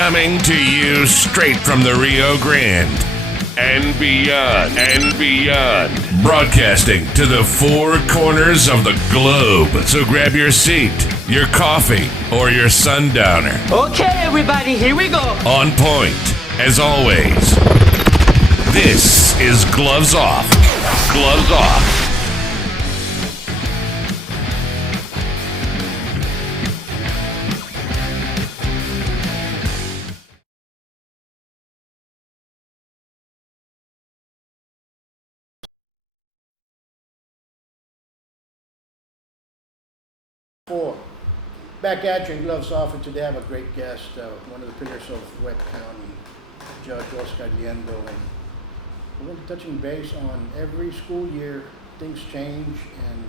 Coming to you straight from the Rio Grande and beyond. Broadcasting to the four corners of the globe. So grab your seat, your coffee, or your sundowner. Okay, everybody, here we go. On point, as always. This is Gloves Off. Gloves Off. Back at you in Gloves Off, and today I have a great guest, one of the pillars of Wet County, Judge Oscar Liendo, and we're going to be touching base on every school year, things change, and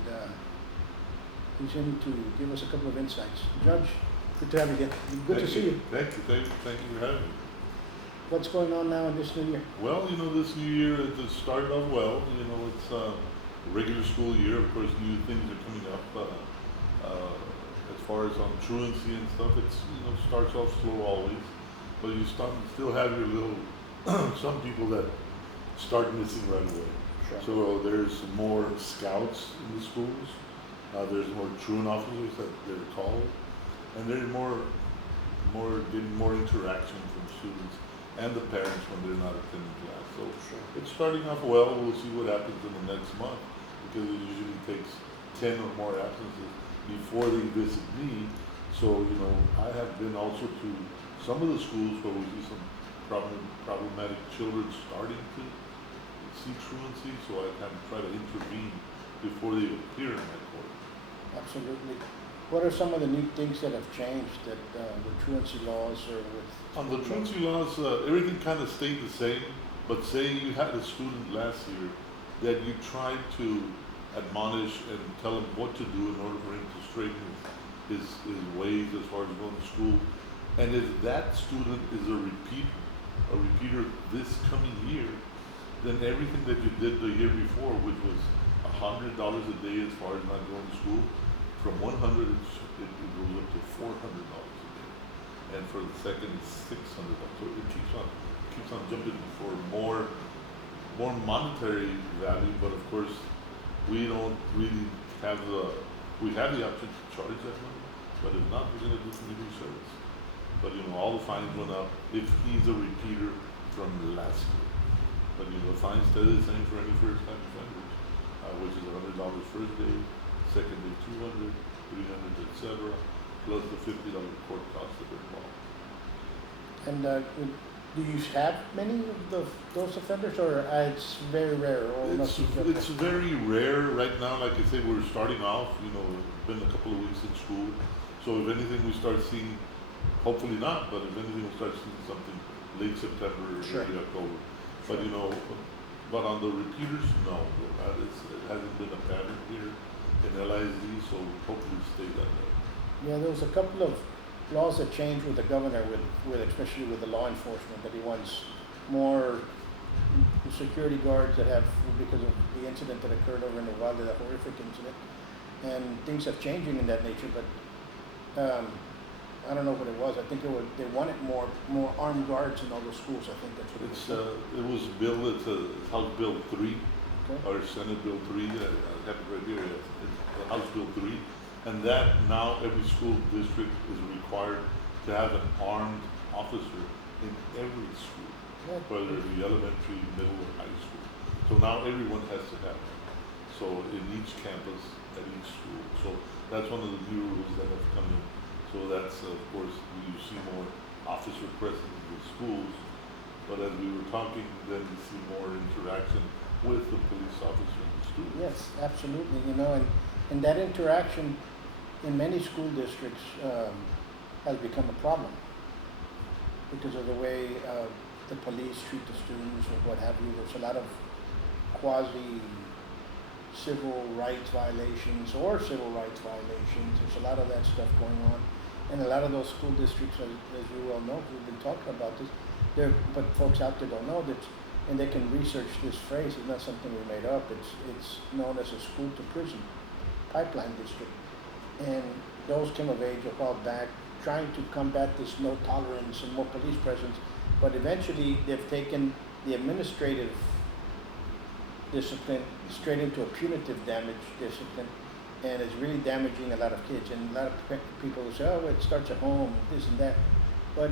he's in to give us a couple of insights. Judge, good to have you again. Good to see you. Thank you for having me. What's going on now in this new year? Well, this new year, it just started off well. It's a regular school year. Of course, new things are coming up. As far as on truancy and stuff, it's starts off slow always, but you still have your little some people that start missing right away. Sure. So there's more scouts in the schools. There's more truant officers that they're called, and there's getting more interaction from students and the parents when they're not attending class. So sure. It's starting off well. We'll see what happens in the next month, because it usually takes 10 or more absences before they visit me. So, I have been also to some of the schools where we see some problematic children starting to see truancy, so I kind of try to intervene before they appear in my court. Absolutely. What are some of the new things that have changed that with truancy laws or with... On the truancy laws, everything kind of stayed the same, but say you had a student last year that you tried to admonish and tell him what to do in order for him to straighten his ways as far as going to school. And if that student is a repeater this coming year, then everything that you did the year before, which was $100 a day as far as not going to school, from 100 it goes up to $400 a day, and for the second it's $600. So it keeps on jumping for more monetary value, but of course we don't really have we have the option to charge that money, but if not, we're going to do community service. But all the fines went up if he's a repeater from last year. But the fines stay the same for any first-time offenders, which is $100 first day, second day $200, $300, etc., plus the $50 court costs that are involved. And do you have many of those offenders, or it's very rare? Or it's very rare right now. Like I say, we're starting off. It's been a couple of weeks in school, so if anything, we start seeing. Hopefully not, but if anything, we'll start seeing something late September or early October. Sure. But but on the repeaters, no, it hasn't been a pattern here in LISD, so hopefully stay that way. Yeah, there was a couple of laws that changed with the governor, with especially with the law enforcement, that he wants more security guards that have, because of the incident that occurred over in the wild, that horrific incident, and things have changing in that nature. But I don't know what it was. I think they wanted more armed guards in all the schools. I think that's what it was. It was billed. It's House Bill 3, Okay. or Senate Bill 3. I have it right here. It's House Bill 3. And that now every school district is required to have an armed officer in every school, whether it be elementary, middle, or high school. So now everyone has to have that. So in each campus, at each school. So that's one of the new rules that have come in. So that's, of course, you see more officer presence in the schools. But as we were talking, then you see more interaction with the police officer and the students. Yes, absolutely. And that interaction in many school districts has become a problem because of the way the police treat the students or what have you. There's a lot of quasi-civil rights violations or civil rights violations. There's a lot of that stuff going on. And a lot of those school districts, as you well know, we've been talking about this, but folks out there don't know that, and they can research this phrase. It's not something we made up. It's known as a school to prison pipeline district. And those came of age a while back trying to combat this no tolerance and more police presence, but eventually they've taken the administrative discipline straight into a punitive damage discipline, and it's really damaging a lot of kids. And a lot of people will say, oh, it starts at home, this and that, but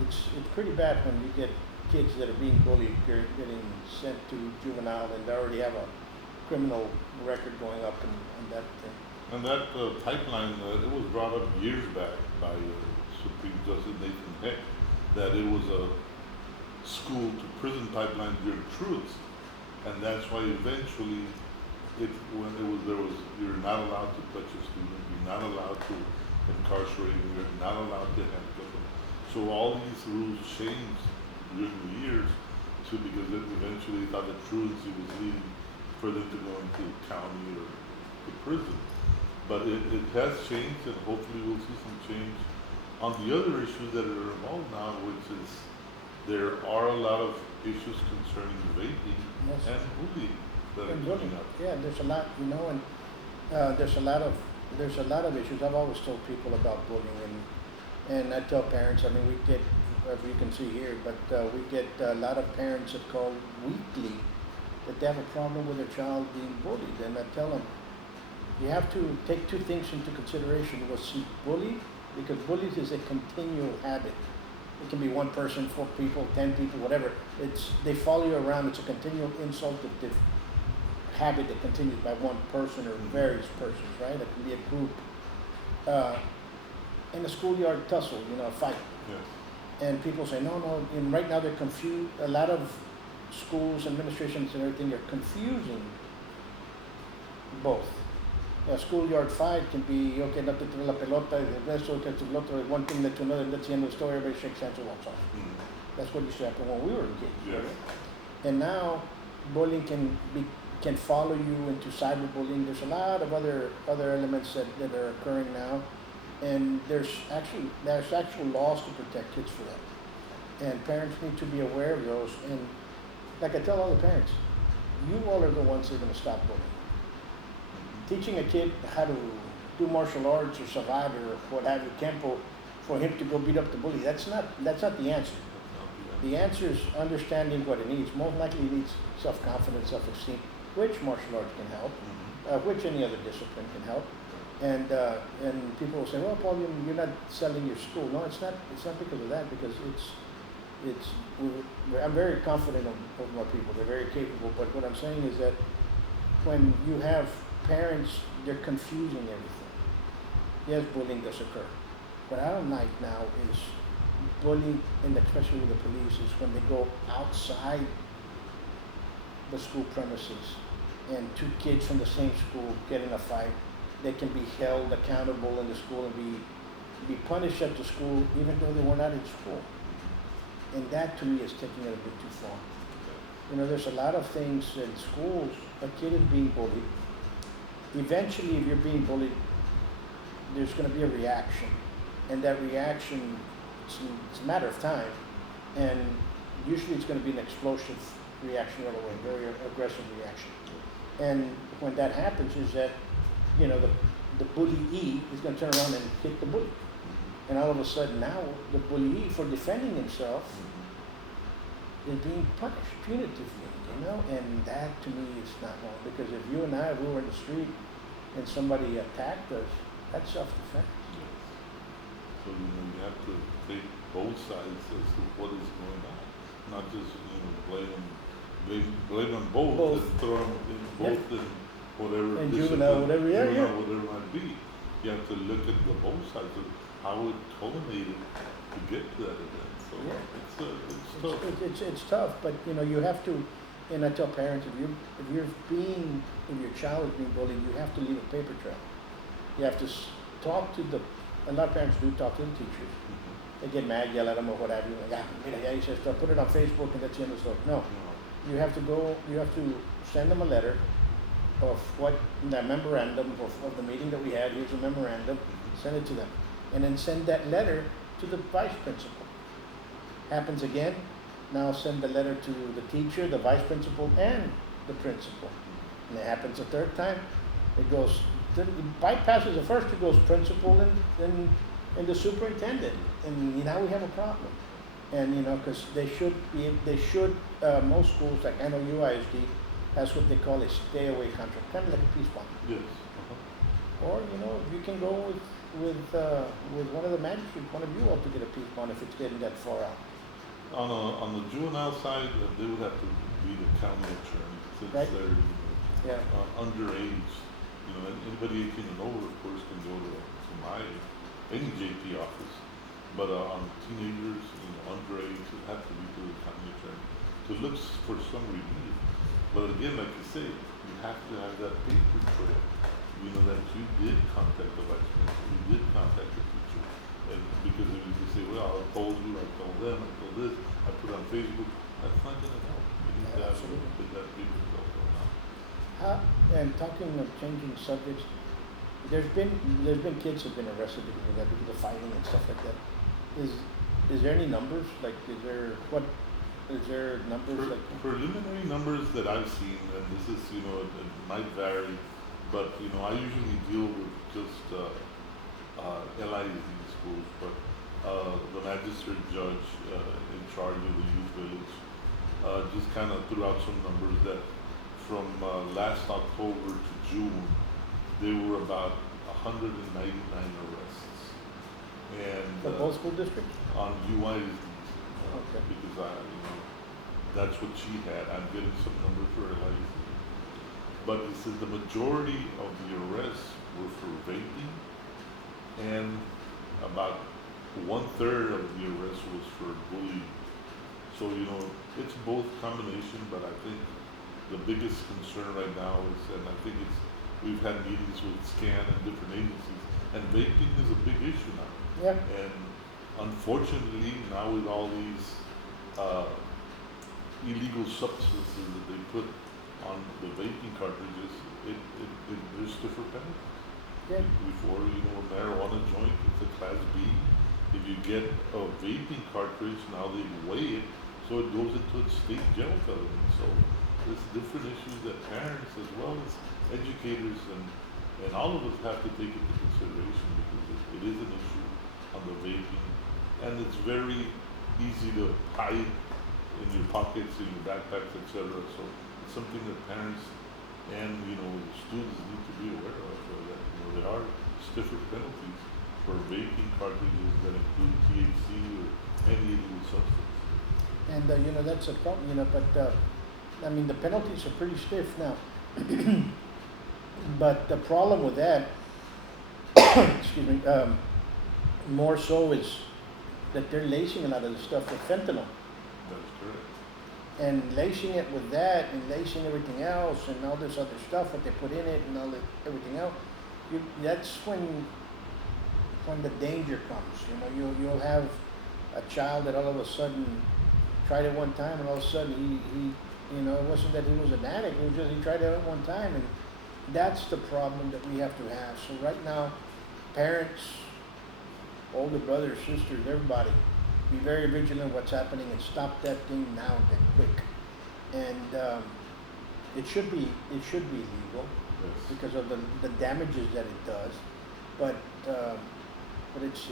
it's pretty bad when you get kids that are being bullied, they're getting sent to juvenile, and they already have a criminal record going up and that thing. And that pipeline, it was brought up years back by Supreme Justice Nathan Heck, that it was a school to prison pipeline during truths. And that's why eventually, you're not allowed to touch a student, you're not allowed to incarcerate them, you're not allowed to handcuff them. So all these rules changed during the years, because eventually thought that truancy was leading for them to go into county or to prison. But it has changed, and hopefully we'll see some change on the other issues that are involved now, which is there are a lot of issues concerning vaping and bullying that are coming up. Yeah, there's a lot, and there's a lot of issues. I've always told people about bullying, and I tell parents. I mean, we get, as you can see here, but we get a lot of parents that call weekly that they have a problem with their child being bullied, and I tell them you have to take two things into consideration. Was he bullied? Because bullies is a continual habit. It can be one person, 4 people, 10 people, whatever. They follow you around. It's a continual insultative habit that continues by one person or various persons, right? It can be a group. In a schoolyard tussle, a fight. Yes. And people say, no, and right now they're confused. A lot of schools, administrations and everything are confusing both. A schoolyard fight can be, okay, no te tiro la pelota, el otro, one thing led to another, that's the end of the story, everybody shakes hands and walks off. Mm-hmm. That's what used to happen when we were kids. Yes. Right? And now bullying can follow you into cyberbullying. There's a lot of other elements that are occurring now, and there's actual laws to protect kids for that. And parents need to be aware of those. And like I tell all the parents, you all are the ones that are going to stop bullying. Teaching a kid how to do martial arts or survive or what have you, Kempo, for him to go beat up the bully, that's not the answer. The answer is understanding what it needs. Most likely it needs self-confidence, self-esteem, which martial arts can help, which any other discipline can help. And people will say, well, Paul, you're not selling your school. No, it's not because of that, because I'm very confident of my people. They're very capable. But what I'm saying is that when you have parents, they're confusing everything. Yes, bullying does occur. What I don't like now is bullying, and especially with the police, is when they go outside the school premises and 2 kids from the same school get in a fight. They can be held accountable in the school and be punished at the school even though they were not in school. And that to me is taking it a bit too far. There's a lot of things in schools. A kid is being bullied. Eventually, if you're being bullied, there's going to be a reaction. And that reaction, it's a matter of time. And usually it's going to be an explosive reaction right away, very aggressive reaction. And when that happens is that, the bullyee is going to turn around and hit the bully. And all of a sudden now, the bullyee, for defending himself, is being punished punitively, and that to me is not wrong. Because if you and I, we were in the street and somebody attacked us, that's self-defense. Yes. So you have to take both sides as to what is going on, not just blame them both. And throw them in both in whatever and juvenile, whatever, whatever it might be. You have to look at the both sides of how it culminated to get to that event. So it's tough. It's tough, but you have to. And I tell parents, if your child is being bullied, you have to leave a paper trail. You have to talk to a lot of parents do talk to the teachers. Mm-hmm. They get mad, yell at them or what have you. He says, put it on Facebook and that's the end of the story. No. You have to send them a letter of what the memorandum of the meeting that we had. Here's a memorandum. Send it to them. And then send that letter to the vice principal. Happens again, now send the letter to the teacher, the vice principal, and the principal. And it happens a 3rd time, it bypasses the first, it goes principal and and the superintendent, and now we have a problem. And because most schools, like I know UISD, has what they call a stay away contract, kind of like a peace bond. Yes. Uh-huh. Or if you can go with one of the magistrates, one of you all to get a peace bond if it's getting that far out. On the juvenile side, they would have to be the county attorney since Right. they're Yeah. underage. Anybody 18 and over, of course, can go to any JP office. But on teenagers, underage, it has to be to the county attorney to look for some relief. But again, like you say, you have to have that paper trail. That you did contact the vice principal, you did contact the teacher. And because if you say, well, I told you, I told them, I told this, I put it on Facebook, that's not going to help. You need to have that paper trail going on. And talking of changing subjects, there's been kids who've been arrested because of that, because of fighting and stuff like that. Is there any numbers? Like, is there numbers like? Preliminary numbers that I've seen, and this is, it might vary, but, I usually deal with just LISD schools, but the magistrate judge in charge of the youth village just kind of threw out some numbers that from last October to June, there were about 199 arrests. And For both school districts? on UISD, Okay. because that's what she had. I'm getting some numbers for LISD. But it says the majority of the arrests were for vaping, and about 1/3 of the arrests was for bullying. So, it's both combination, but I think the biggest concern right now is, and I think we've had meetings with SCAN and different agencies, and vaping is a big issue now. Yeah. And unfortunately, now with all these illegal substances that they put on the vaping cartridges, there's stiffer penalties. Yeah. Before, a marijuana joint, it's a Class B. If you get a vaping cartridge, now they weigh it, so it goes into a state jail felony. So there's different issues that parents as well as educators and all of us have to take into consideration, because it is an issue on the vaping, and it's very easy to hide in your pockets, in your backpacks, etc. So it's something that parents and students need to be aware of. That there are stiffer penalties for vaping cartridges that include THC or any illegal substance. And that's a problem. But the penalties are pretty stiff now. But the problem with that, excuse me, more so is that they're lacing a lot of the stuff with fentanyl. That's correct. And lacing it with that, and lacing everything else, and all this other stuff, what they put in it, and everything else, that's when the danger comes. You'll have a child that all of a sudden tried it one time, and all of a sudden he it wasn't that he was an addict, it was just he tried it at one time, and that's the problem that we have to have. So right now, parents, older brothers, sisters, everybody, be very vigilant what's happening and stop that thing now and quick. And it should be legal because of the damages that it does, but it's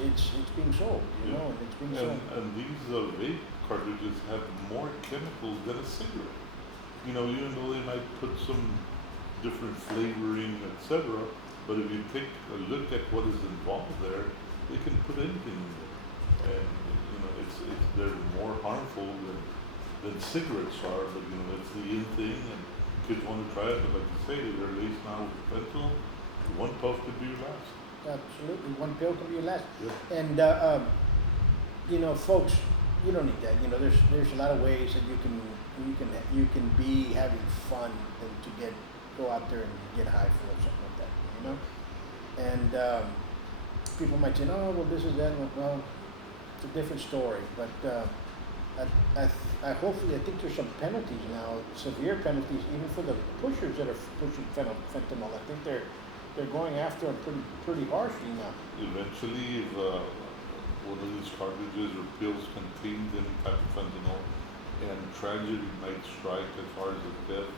being sold, and it's being sold. And these vape cartridges have more chemicals than a cigarette. Even though they might put some different flavoring, etc., but if you take a look at what is involved there, they can put anything in there, and they're more harmful than cigarettes are. But it's the in thing, and kids want to try it. But like you say, they're laced now with fentanyl. One puff could be your last. Absolutely, one pill can be your last. Yeah. And folks, you don't need that. There's a lot of ways that you can be having fun and to go out there and get high for it, something like that. And people might say, "Oh, well, this is that." Well, it's a different story. But I think there's some penalties now, severe penalties, even for the pushers that are pushing fentanyl. I think they're going after them pretty harshly now. Eventually, if one of these cartridges or pills contains any type of fentanyl, and tragedy might strike as far as the death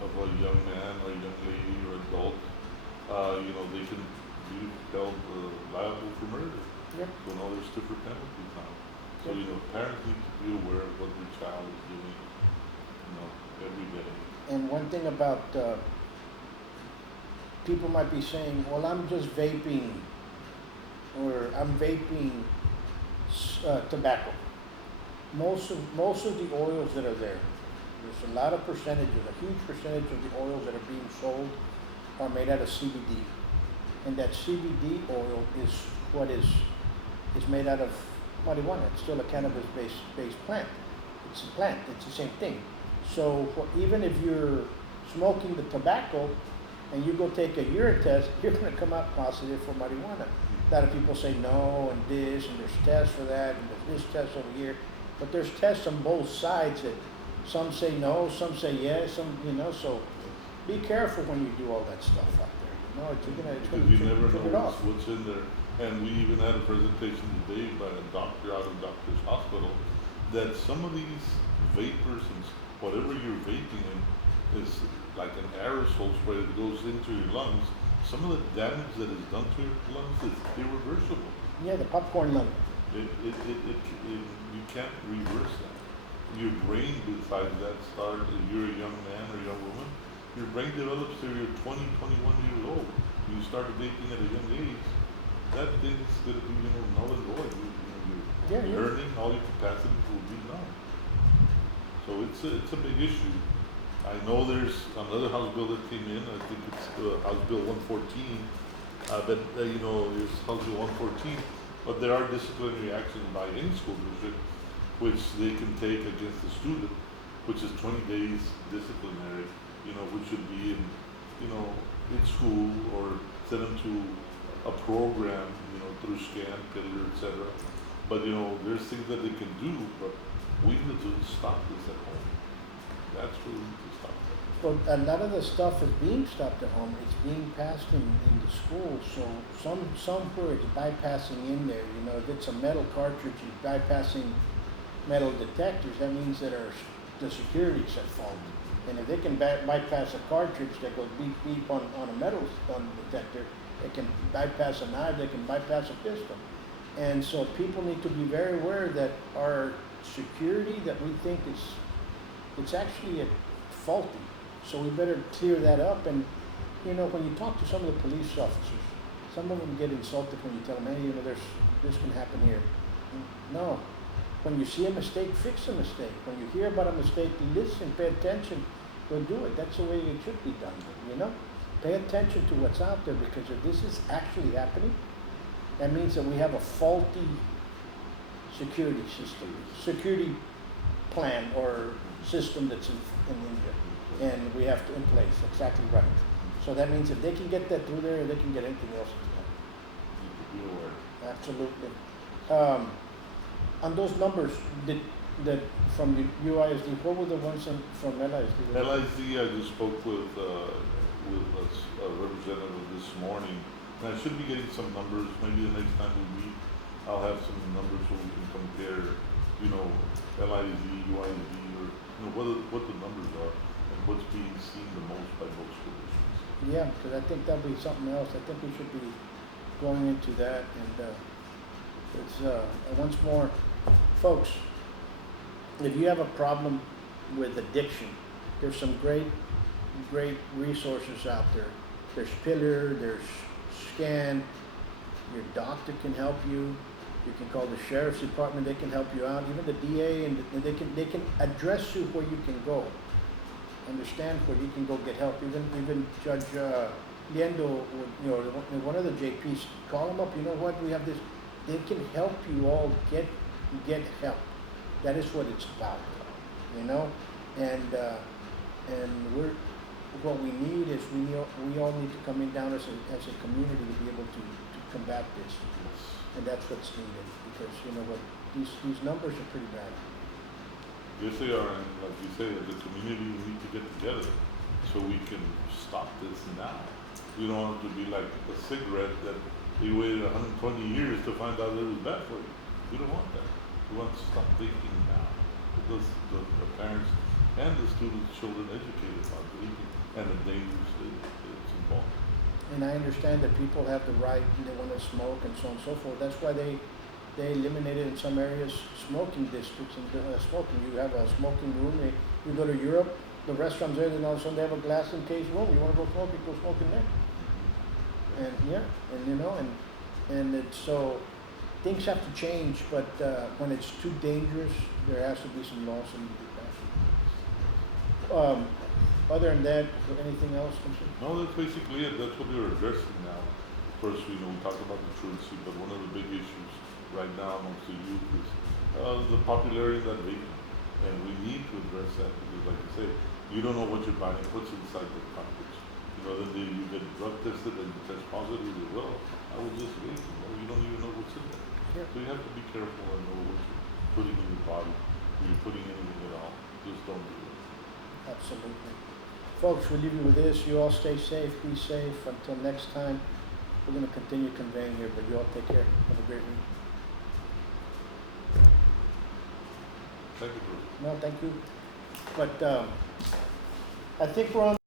of a young man or a young lady or adult, they can be held liable for murder. Yep. So now there's stiffer penalties now. So, Yep. parents need to be aware of what their child is doing, every day. And one thing about people might be saying, well, I'm just vaping, or I'm vaping tobacco. Most of the oils that are there's a lot of percentages, a huge percentage of the oils that are being sold are made out of CBD. And that CBD oil is what is made out of marijuana. It's still a cannabis-based plant. It's a plant. It's the same thing. So even if you're smoking the tobacco and you go take a urine test, you're going to come out positive for marijuana. A lot of people say no, and this, and there's tests for that, and there's this test over here. But there's tests on both sides that some say no, some say yes, so be careful when you do all that stuff out there. It's Because going you never to trip it know off. what's in there. And we even had a presentation today by a doctor out of Doctor's Hospital that some of these vapors and whatever you're vaping in is like an aerosol spray that goes into your lungs. Some of the damage that is done to your lungs is irreversible. Yeah, the popcorn lung. You can't reverse that. Your brain, besides that, if you're a young man or a young woman, your brain develops till you're 20, 21 years old. You start vaping at a young age, that thing's going to be, null and void. You're learning, all your capacities will be gone. So it's a big issue. I know there's another House bill that came in. I think it's House Bill 114. It's House Bill 114. But there are disciplinary actions by any school district which they can take against the student, which is 20 days disciplinary, which should be in school or send them to a program, through SCAN, Pillar, etc. But, there's things that they can do, but we need to stop this at home. That's what we need to stop. Well, a lot of the stuff is being stopped at home. It's being passed in the schools. So somewhere it's bypassing in there. If it's a metal cartridge, it's bypassing metal detectors. That means that the security's at fault. And if they can bypass a cartridge that goes beep beep on a metal detector, they can bypass a knife. They can bypass a pistol. And so people need to be very aware that our security that we think it's actually faulty. So we better clear that up. And, when you talk to some of the police officers, some of them get insulted when you tell them, hey, this can happen here. No. When you see a mistake, fix a mistake. When you hear about a mistake, listen, pay attention, go do it. That's the way it should be done, Pay attention to what's out there, because if this is actually happening, that means that we have a faulty security system, security plan or system that's in India. And we have to in place, exactly right. So that means if they can get that through there, they can get anything else through there. Absolutely. On those numbers, that from the UISD, what were the ones from LISD? LISD, I just spoke with a representative this morning, and I should be getting some numbers. Maybe the next time we meet, I'll have some numbers so we can compare, LISD, UISD, or what the numbers are and what's being seen the most by both school districts. Yeah, because I think that'll be something else. I think we should be going into that, and once more, folks, if you have a problem with addiction, there's some great resources out there. There's Pillar, there's SCAN. Your doctor can help you. You can call the sheriff's department; they can help you out. Even the DA, and they can address you where you can go. Understand where you can go get help. Even Judge Liendo, one of the JPs, call them up. You know what? We have this. They can help you all get help. That is what it's about, And what we need is we all need to come in down as a community to be able to combat this, and that's what's needed, because these numbers are pretty bad. Yes, they are, and like you say, as a community, we need to get together so we can stop this now. We don't want it to be like a cigarette that we waited 120 years to find out that it was bad for you. We don't want that. We want to stop vaping now. Because the parents and the students, children educated about vaping and the dangers that it's involved. And I understand that people have the right and they want to smoke and so on and so forth. That's why they eliminated in some areas smoking districts and smoking. You have a smoking room. You go to Europe, the restaurants there, then all of a sudden they have a glass encased room. You want to go smoke, you go smoke in there. And yeah, and you know, and it's so things have to change. But when it's too dangerous, there has to be some laws and other than that, is there anything else? No, that's basically it. That's what we're addressing now. First, we talked about the truancy, but one of the big issues right now amongst the youth is the popularity of that vaping. And we need to address that because, like I say, you don't know what you're buying, what's inside the package. Then you get drug tested and you test positive as well. I was just vaping. You don't even know what's in there. Yeah. So you have to be careful and know what you're putting in your body. If you're putting anything at all, just don't do it. Absolutely. Folks, we'll leave you with this. You all stay safe, be safe. Until next time, we're going to continue conveying here, but you all take care. Have a great week. Thank you, Bruce. No, thank you. But I think we're on